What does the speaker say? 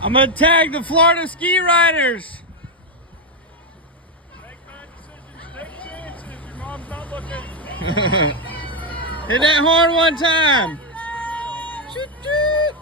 I'm gonna tag the Florida ski riders. Make bad decisions, take chances. Your mom's not looking. Hit that horn one time. Shoot, shoot.